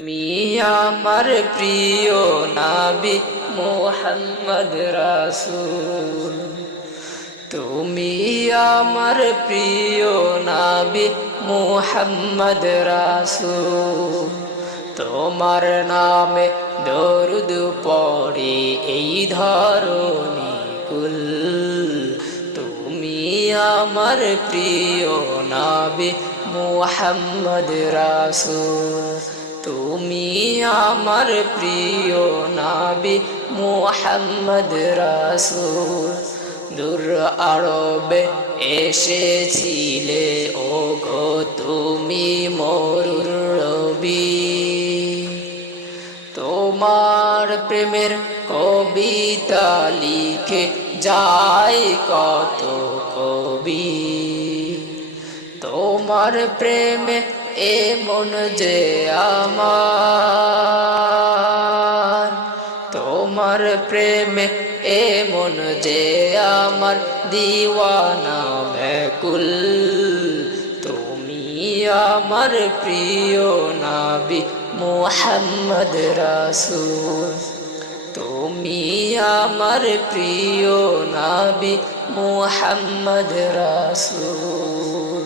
তুমি আমার প্রিয় নবী মুহাম্মদ রাসূল, তুমি আমার প্রিয় নবী মুহাম্মদ রাসূল। তোমার নামে দরুদ পড়ে এই ধরণী কুল। তুমি আমার প্রিয় নবী মুহাম্মদ রাসূল, তুমি আমার প্রিয় নবী মুহাম্মদ রাসূল। দূর আরবে এসেছিলে ওগো তুমি মরুর রবি, তোমার প্রেমের কবিতা লিখে যায় কত কবি। তোমার প্রেমে এমন যে আমার, তোমার প্রেমে এমন যে আমার দিওয়ানা ব্যাকুল। তুমি আমার প্রিয় নবী মুহাম্মদ রাসূল, তুমি আমার প্রিয় নবী মুহাম্মদ রাসূল।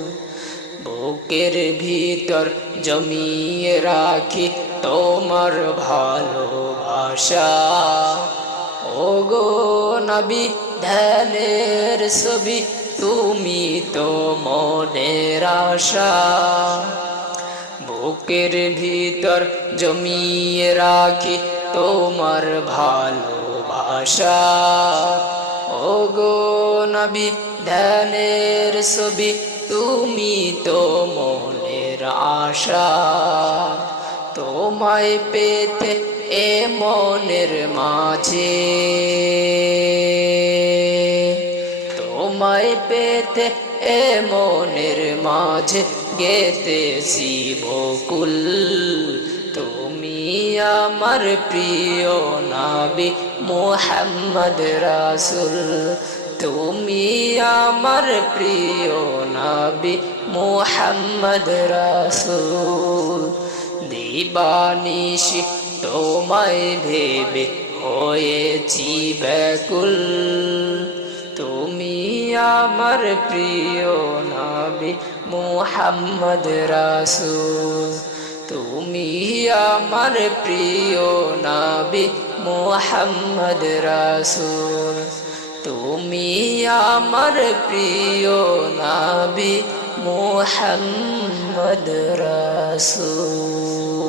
বুকের ভিতর জমিয়ে রাখি তোমার ভালোবাসা, ওগো নবী ধ্যানের ছবি তুমি তো মনের আশা। বুকের ভিতর জমিয়ে রাখি তোমার ভালোবাসা, ওগো নবী ধ্যানের ছবি তুমি তো মনের আশা। তোমায় পেতে এ মনের মাঝে, তোমায় পেতে এ মনের মাঝে গেতেছি বকুল। তুমি আমার প্রিয় নবী মুহাম্মদ রাসূল, তুমি আমার প্রিয় নবী মুহাম্মদ রাসূল। দিবানিশি তোমায় ভেবে হয়েছি ব্যাকুল, তুমি আমার প্রিয় নবী মুহাম্মদ রাসূল, তুমি আমার প্রিয় নবী মুহাম্মদ রাসূল, তুমি আমার প্রিয় নবী মুহাম্মদ রাসূল।